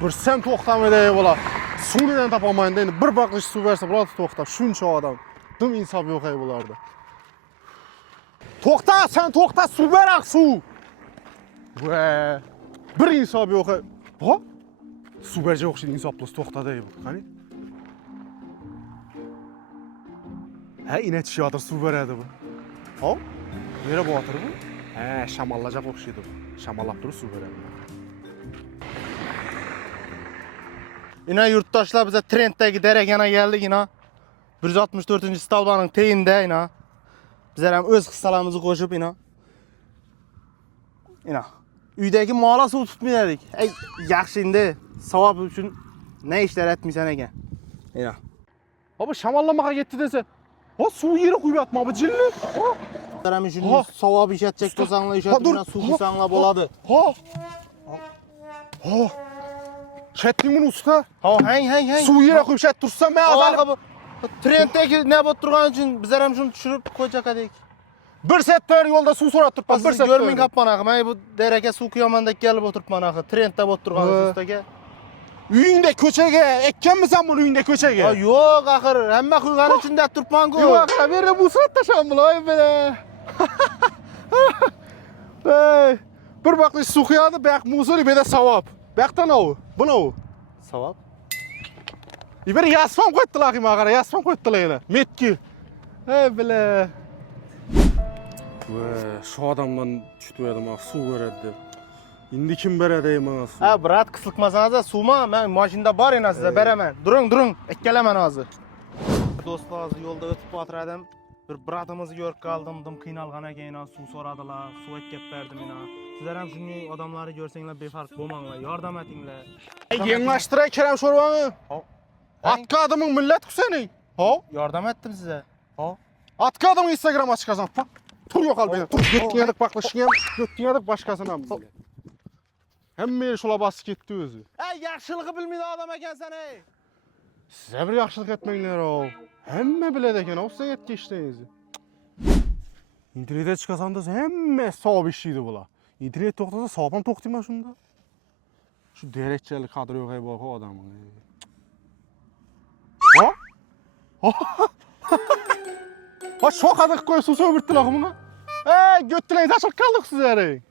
Bir sen to'xtamaydi bola. Suvdan tapamayın deydi. Bir baqış suv verse bo'ladi to'xtab. Shuncha odam. Dim insof yo'q ey bularda. To'xta, sen to'xta, suv beraq, suv. Va, bir insof yo'q ey. Ha? Suv berje o'xshaydi insofli to'xta deydi. Qani? Ha, inetişiyordur, suv beradi bu. Ha? Nere bo'tir bu? Ha, shamallajab o'xshaydi. Shamallab turib suv beradi. Yine yurttaşlar bize trenddeki derekana geldik yine. 164. stalbanın teyinde yine. Bizler hem öz kıssalarımızı koşup yine. Yine. Üydeki mağala su tutmuyor dedik. Yaxşı indi. Savap üçün ne işler etmişsen eken. Yine. Abi şamallamağa gitti dese. Ha, suv yere koyup atma bu cilli. Ha. Bizler hem üçün savap iş edecek dosanla iş ettiğinden su kısanla boladı. Ha. Ha. Çettin bunu usta. Ha, hey. Suv yere koyup şet tursam ben azalım. Trenddeki ne boturgan için bizler hem şunu düşürüp koyacak edik. Bir setler yolda su sorat turp. Siz görmeyin kapmanakı. Ben bu dereke su kıyamandaki gelip oturtmanakı. Trendde boturgan ustake. Üyünde köçege. Ekken mi sen bunu üyünde köçege? Ya yok akır. Hemme kuygan içinde turpman ku. Yok akır. Verre bu sırat taşan bunu. Ay be. Bir bakış su kıyadı. Bak musori bir de savap. Baktan o. Bu ne o? Savap. Bir yasman koydular ki mağara. Yasman koydular yine. Metki. Hey bile. Şu adamdan çıtıyordum ha. Su veredi. İndi kim beredeyim ha su? Ha brat kısıkmasanız da suma. Ben maşinde bar yine size beremen. Durun. Ekkelemen ağzı. Dostlar ağzı yolda ötüp batırdım. Bir bratımızı görüp kaldım. Kıynalgana keyin su soradılar. Su etkep verdim yine. Sizler hem şunu adamları görsenler befark bulmanglar. Yardım etinler. Yenglaştıray Kerem Şorvan'ı. Atka adamın millet ku seni. Ha? Yardım ettim size. Ha? Atka adamın Instagram açıkazan. Tur yok al beni. Tur. Götüyedik baklaşın. Götüyedik başkasına mı? Hem beni şola basıp gitti özü. Hey yaxşılığı bilmeydi adam eken sen ey. Size bir yaxşılık etmeyinler o. Hemme bile deken o size yetki işleyinizi. İnternete çıkasan da hemme sağ bir şeydi bula. İnternet toktasa sağpan toktayım ben şunda. Şu direkçeli kadro yok ey bak o adamın. Ha? Ha şok adık koy su sömürttüler bunu. Götüleyiz açık kaldık sizlere.